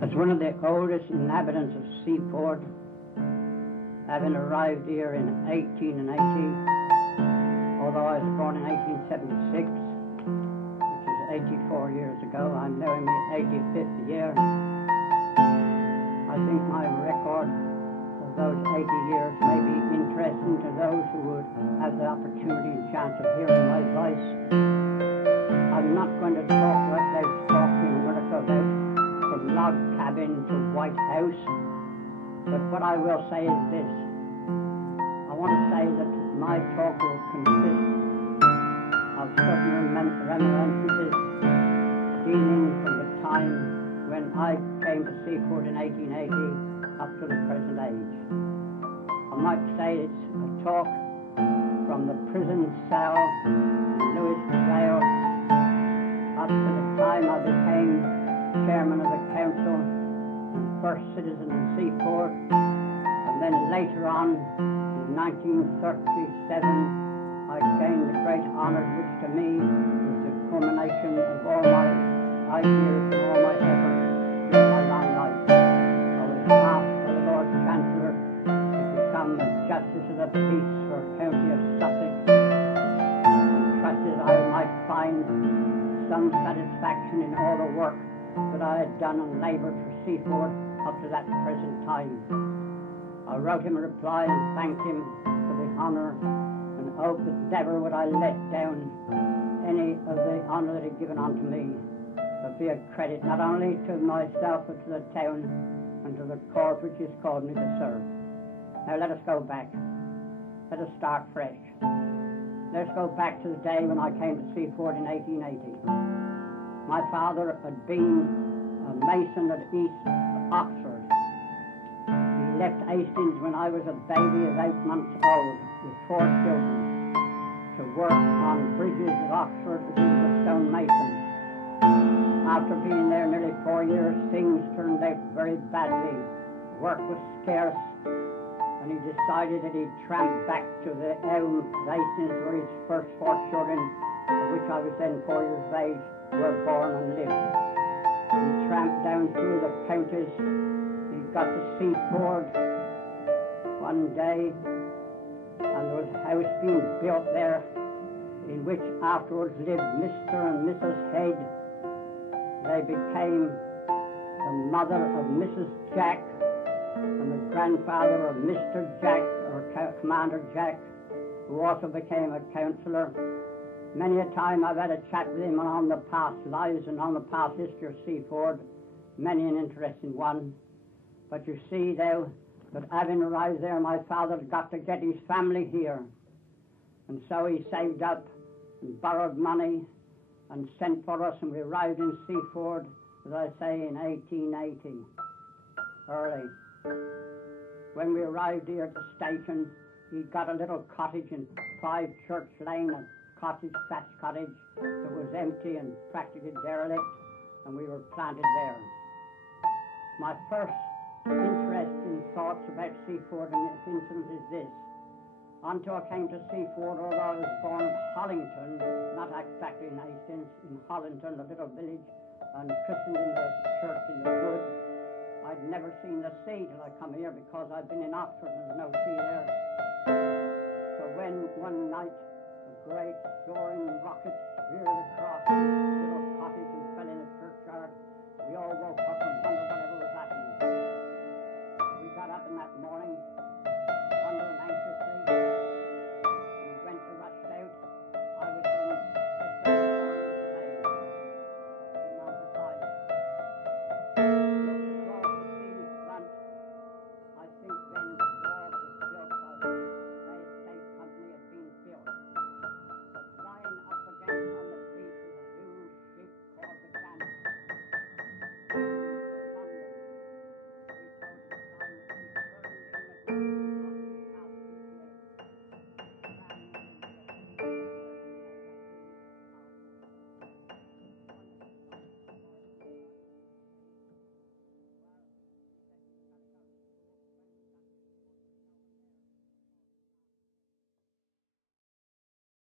As one of the oldest inhabitants of Seaford, having arrived here in 1880, although I was born in 1876, which is 84 years ago, I'm now in my 85th year. I think my record of those 80 years may be interesting to those who would have the opportunity and chance of hearing my voice. I'm not going to talk like those talking. I'm going to go about from log cabin to White House. But what I will say is this. I want to say that my talk will consist of certain reminiscences dealing from the time when I came to Seaford in 1880 up to the present age. I might say it's a talk from the prison cell in Lewis jail up to the time I became chairman of the council and first citizen in Seaford, and then later on in 1937 I gained the great honour which to me was the culmination of all my ideas and all my efforts in my long life. I was asked by the Lord Chancellor to become a Justice of the Peace for the County of Sussex, and trusted I might find some satisfaction in all the work that I had done and laboured for Seaford up to that present time. I wrote him a reply and thanked him for the honour and hoped that never would I let down any of the honour that he had given unto me, but be a credit not only to myself but to the town and to the cause which is called me to serve. Now let us go back. Let us start fresh. Let's go back to the day when I came to Seaford in 1880. My father had been a mason at East Oxford. He left Hastings when I was a baby of 8 months old with 4 children to work on bridges at Oxford as he was a stonemason. After being there nearly 4 years, things turned out very badly. Work was scarce, and he decided that he'd tramp back to the Elm of Hastings where his first 4 children, of which I was then 4 years of age, were born and lived. He tramped down through the counties. He got to Seaford one day, and there was a house being built there in which afterwards lived Mr. and Mrs. Head. They became the mother of Mrs. Jack and the grandfather of Mr. Jack, or Commander Jack, who also became a councillor. Many a time I've had a chat with him on the past lives and on the past history of Seaford, many an interesting one. But you see now that having arrived there, my father's got to get his family here. And so he saved up and borrowed money and sent for us, and we arrived in Seaford, as I say, in 1880, early. When we arrived here at the station, he got a little cottage in 5 Church Lane, a cottage, thatched cottage, that was empty and practically derelict, and we were planted there. My first interesting thoughts about Seaford and its incident is this. Until I came to Seaford, although I was born in Hollington, not exactly in Hastings, in Hollington, a little village, and christened in the church in the wood, I'd never seen the sea till I come here because I'd been in Oxford and there's no sea there. So when one night a great soaring rocket veered across this little cottage